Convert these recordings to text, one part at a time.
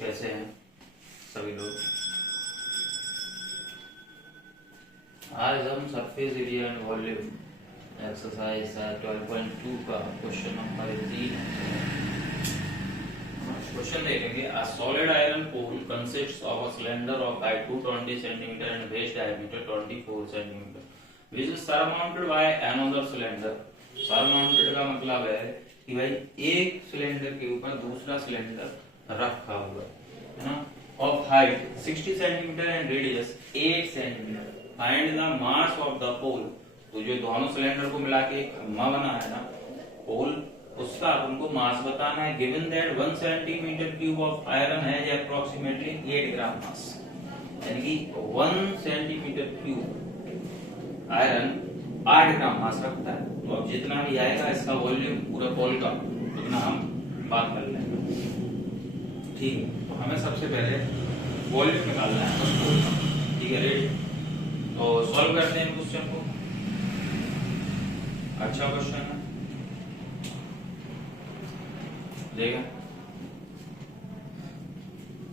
कैसे हैं सभी लोग। आज हम surface area and volume exercise 12.2 का क्वेश्चन नंबर 3 क्वेश्चन देखेंगे। A solid iron pole consists of a cylinder of height 220 cm and base diameter 24 cm which is surmounted by another cylinder। surmounted का मतलब है कि भाई एक सिलेंडर के ऊपर दूसरा सिलेंडर रखा हुआ है ना, of height 60 cm and radius 8 cm। Find the mass of the pole. तो जो दोनों सिलेंडर को मिला के एक खम्मा बना है ना पोल, उसका उनको मास बताना है। Given that 1 centimetre cube of iron है अप्रोक्सीमेटली 8 ग्राम मास, यानी कि 1 सेंटीमीटर क्यूब आयरन 8 ग्राम मास रखता है। तो अब जितना भी आएगा इसका वॉल्यूम पूरा पोल का उतना हम बात कर लेंगे, ठीक है। तो हमें सबसे पहले वॉल्यूम निकालना है बस पोल का, ठीक है। रेडी, तो सॉल्व करते हैं क्वेश्चन को। अच्छा क्वेश्चन है, देखा।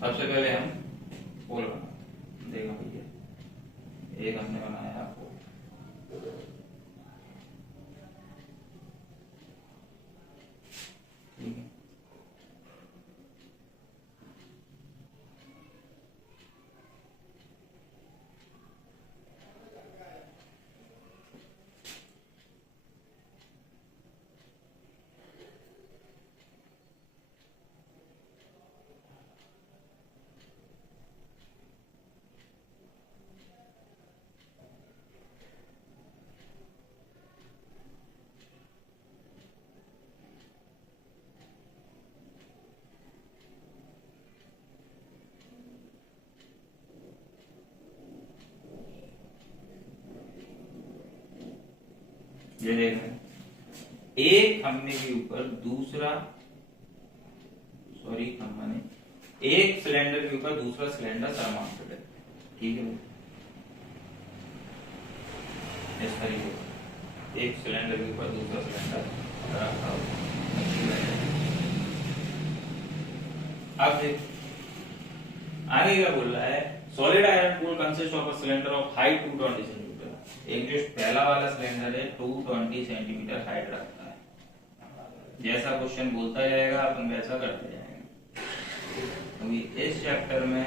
सबसे पहले हम पोल बना, देखा भैया एक हमने बनाया पोल, ठीक है। ये देखें, एक खम्भे के ऊपर दूसरा, सॉरी खम्भा नहीं, एक सिलेंडर के ऊपर दूसरा सिलेंडर सरमाउंटेड है, ठीक है। इस तरीके से एक सिलेंडर के ऊपर दूसरा सिलेंडर रखा हुआ। अब देख आगे क्या बोल रहा है। Solid iron pole consist of a cylinder of height 220 centimetre. एक जो पहला वाला सिलेंडर है 220 सेंटीमीटर हाइट रखता है। जैसा क्वेश्चन बोलता जाएगा अपन वैसा करते जाएंगे, क्योंकि इस चैप्टर में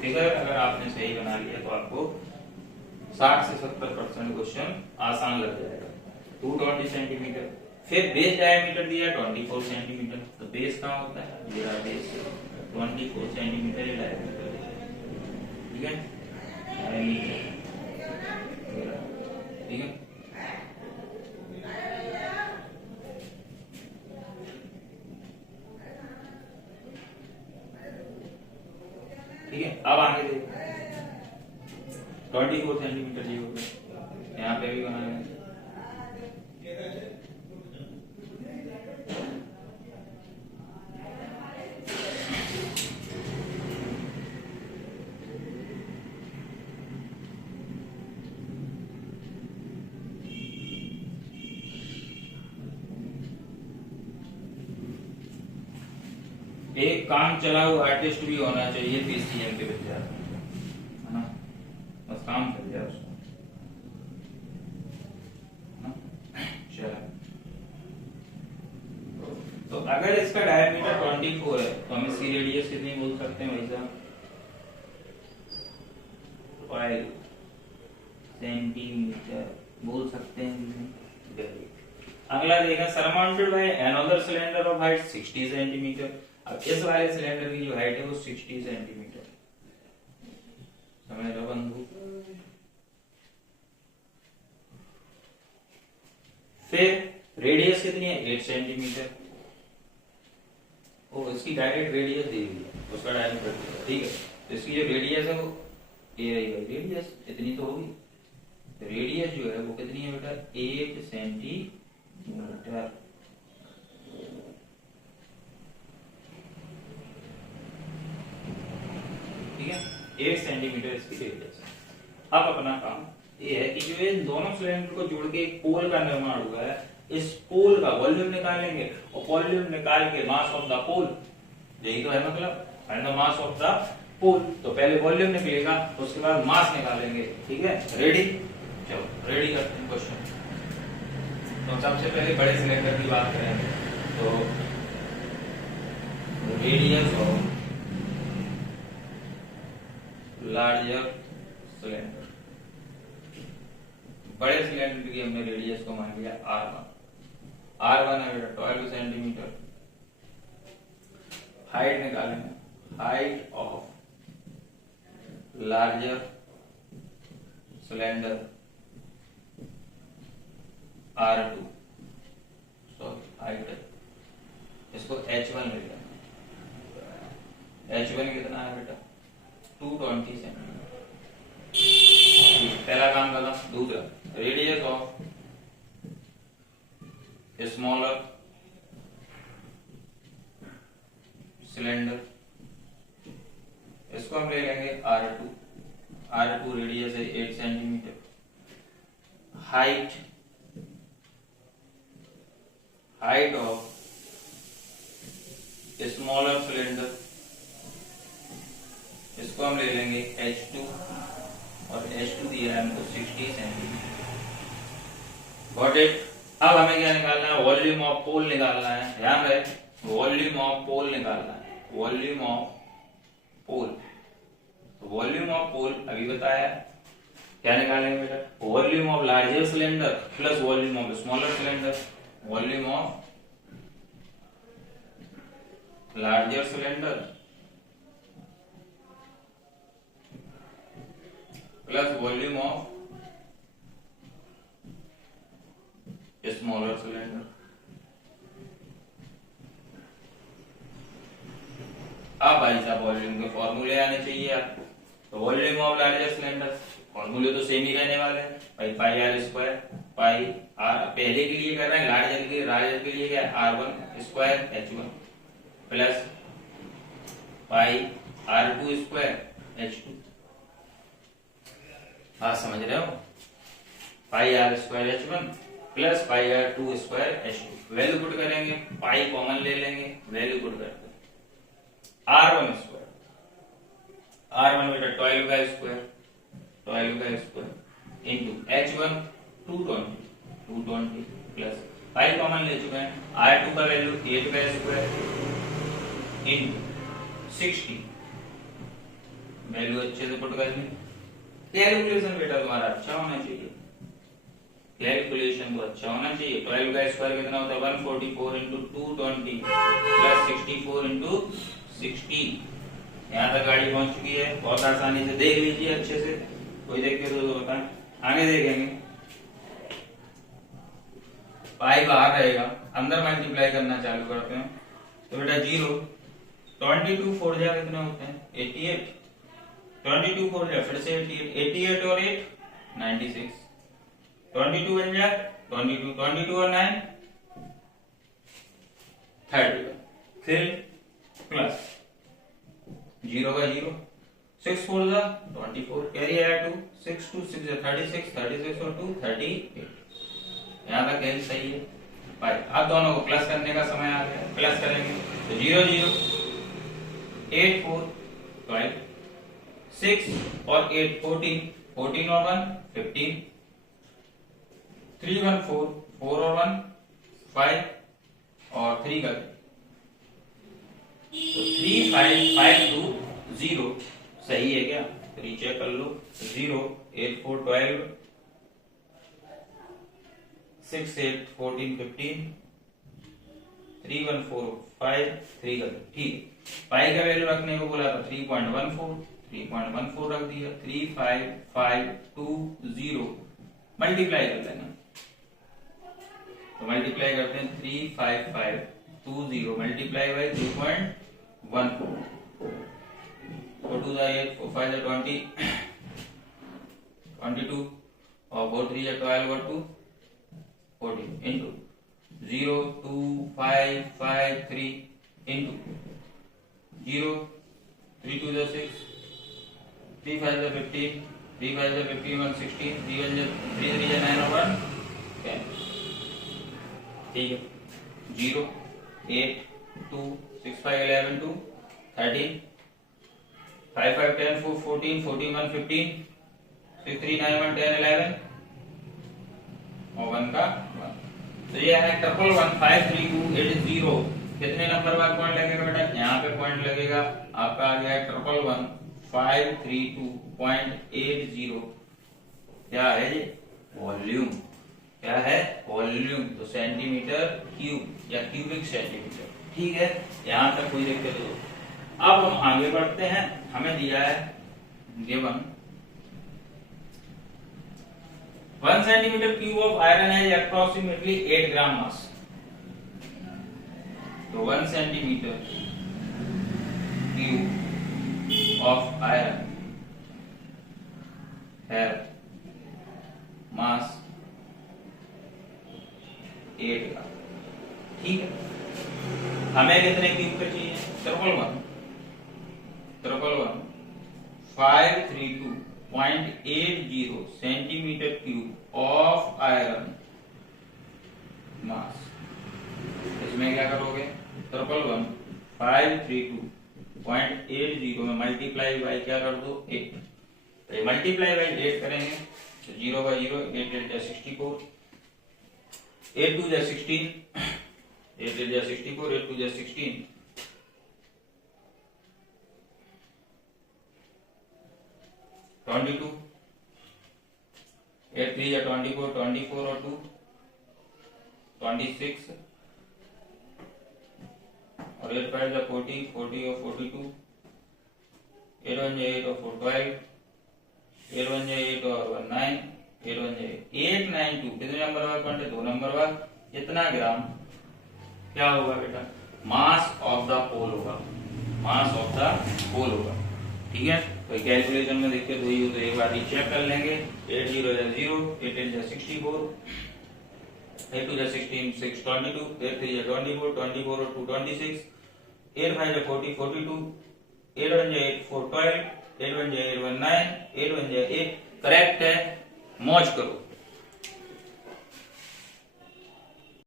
फिगर अगर आपने सही बना लिया तो आपको 60 से 70% क्वेश्चन आसान लग जाएगा। 220 सेंटीमीटर, फिर बेस डायमीटर दिया 24 सेंटीमीटर। तो बेस कहाँ होता है, ये बेस 24 सेंटीमीटर डायमीटर, ठीक है, ठीक है। ठीक है, अब आगे देखो 24 सेंटीमीटर ये हो गया, यहाँ पे भी बनाना है। एक काम चला हुआ आर्टिस्ट भी होना चाहिए पीसीएम के विद्यार्थी, है ना, बस काम कर दिया उसको, चलो। तो अगर इसका डायमीटर 24 है तो हम इसकी रेडियस कितनी बोल सकते हैं भाई साहब, 5 सेंटीमीटर बोल सकते हैं। अगला देखा, surmounted by another cylinder of height 60 centimetre. अब इस वाले सिलेंडर की जो हाइट है वो 60 सेंटीमीटर, समझ लो बंधु। फिर रेडियस कितनी है, 8 सेंटीमीटर। ओ इसकी डायरेक्ट रेडियस दी हुई है, उसका डायमीटर, ठीक है। तो इसकी जो रेडियस है वो ये रही भाई, रेडियस इतनी तो होगी। रेडियस जो है वो कितनी है बेटा, 8 सेंटीमीटर, ठीक है। 8 सेंटीमीटर इसकी रेडियस। अब अपना काम ये है कि जो इन दोनों सिलेंडर को जोड़ के एक पोल का निर्माण हुआ है, इस पोल का वॉल्यूम निकालेंगे और वॉल्यूम निकाल के मास ऑफ द पोल, यही तो है मतलब। Find the mass of the pool. तो पहले वॉल्यूम निकलेगा, उसके बाद मास निकालेंगे। ठीक है, रेडी? चलो रेडी करते हैं क्वेश्चन। तो सबसे पहले बड़े सिलेंडर की बात करेंगे। तो रेडियस ऑफ लार्जर सिलेंडर, बड़े सिलेंडर की हमने रेडियस को मान लिया R1। R1 है 12 सेंटीमीटर। हाइट निकालेंगे, height of larger cylinder R2, sorry height, इसको H1 ले लेंगे। H1 कितना है बेटा? 220 सेंटीमीटर। पहला काम खत्म। दूसरा, रेडियस ऑफ स्मॉलर सिलेंडर, इसको हम ले लेंगे R2। R2 रेडियस है 8 centimetre. Height of smaller cylinder, इसको हम ले लेंगे H2, और H2 दिया है हमको 60 सेंटीमीटर। Got it? अब हमें क्या निकालना है? वॉल्यूम ऑफ पोल निकालना है। ध्यान रहे, वॉल्यूम ऑफ पोल निकालना है। Volume of pole, volume of pole अभी बताया। क्या निकालेंगे बेटा? Volume of larger cylinder plus volume of smaller cylinder. Volume of larger cylinder plus volume of smaller cylinder. अब भाई साहब वॉल्यूम के फॉर्मूले आने चाहिए आप। तो वॉल्यूम ऑफ लार्जर सिलेंडर, फॉर्मूले तो सेम ही रहने वाले हैं भाई। पाई आर स्क्वायर, पाई आर पहले के लिए कर रहे हैं, लार्जर के लिए क्या है? R1 square H1 plus pi R2 square H2। हाँ समझ रहे हो? Pi r square H1 plus pi R2 square H2। Value put करेंगे, पाई कॉमन ले लेंगे, वैल्यू पुट करते हैं। R1 स्क्वायर, R1 बेटा 12 का square into H1 220 plus pi common ले चुके हैं। R2 का वैल्यू 8 का स्क्वायर इंटू 60, वैल्यू अच्छे से पुट करनी। कैलकुलेशन बेटा तुम्हारा अच्छा होना चाहिए, कैलकुलेशन तो अच्छा होना चाहिए। 12 का स्क्वायर कितना होता है? 144 इंटू 220 प्लस 64 इंटू 60। यहाँ तक गाड़ी पहुंच चुकी है, बहुत आसानी से देख लीजिए अच्छे से। कोई देख के तो बताएं, आगे देखेंगे। पाई बाहर रहेगा, अंदर मल्टीप्लाई करना चालू करते हैं। तो बेटा 0 22 4 जा कितने होते हैं? 88। 22 4 जा फिर से 88 और 8 96। 22 बन जाए 22 और 9 30। फिर प्लस 0 का 0, 6 4 जा 24, कैरी आया 2, 6 2 6 जा 36, 36 और 2 38। यहाँ तक कैरी सही है भाई। अब दोनों को प्लस करने का समय आ गया, प्लस करेंगे तो 0 0 8 4 12, 6 और 8 14, 14 और 1 15, 3 1 4, 4 और 1 5 और 3 का 3 5 5 2 0 सही है क्या? रीचेक कर लो। 0 8 4 12, 6 8 14 15, 3 1 4 5 3 का ठीक। पाई का वैल्यू रखने को बोला था 3.14, 3.14 रख दिया। 3 5 5 2 0 मल्टीप्लाई कर लेना। तो मल्टीप्लाई करते हैं 3 5 5 2 0 मल्टीप्लाई बाय 3.14, 4 2 जा 8, 4 5 जा 20, 22 और 4 3 जा 12 और 2 14 इंटू 0 2 5 5 3 इंटू 0 3 2 जा 6, 3 5 जा 15, 3 5 जा 15 1 16, 3 1 जा 3 3 जा 9 और 1 10। ठीक है। 0 8 2 6 5 11 2 13 5 5 10 4 14 14 1 15 6 3 9 1 10 11 और 1 का 1। तो ये है 1115328 कितने नंबर पर पॉइंट लगेगा बेटा? यहाँ पे पॉइंट लगेगा आपका आ गया 1115328 क्या है ये? वॉल्यूम। क्या है? वॉल्यूम। तो सेंटीमीटर क्यूब या क्यूबिक सेंटीमीटर। ठीक है, यहां तक कोई दिक्कत नहीं। अब हम आगे बढ़ते हैं। हमें दिया है given 1 centimetre cube of iron है अप्रोक्सीमेटली 8 ग्राम मास। तो 1 सेंटीमीटर क्यूब ऑफ आयरन है मास 8 ग्राम। ठीक है, हमें कितने क्यूब का चाहिए? 532.80 सेंटीमीटर क्यूब ऑफ आयरन मास। इसमें क्या करोगे? 532.80 में मल्टीप्लाई बाय क्या कर दो? 8। तो मल्टीप्लाई बाय 8 करेंगे तो 0 बाय 0, 8 8 जा 64, 8 2 जा 16, 8 8 जा 64, 8 2 जा 16, 22, 8 3 जा 24, 24 और 2 26 और 8 5 जा 40, 40 और 42, 8 1 जा 8 और 4 12, 8 1 जा 8 और 1 9, 8 1 जा 892। कितने नंबर पर पॉइंट है? 2 नंबर पर। कितना ग्राम क्या होगा बेटा? मास ऑफ द होल होगा। मास ऑफ द होल होगा। ठीक है, तो कैलकुलेशन में देखते तो ये तो एक बार चेक कर लेंगे। 8 0 जा 0, 8 8 जा 64, 8 2 जा 16, 6 22, 8 3 जा 24, 24 और 2 26, 8 5 जा 40, 42, 8 1 जा 8 4 12, 8 1 जा 8 1 9, 8 1 जा 8। करेक्ट है, मौज करो।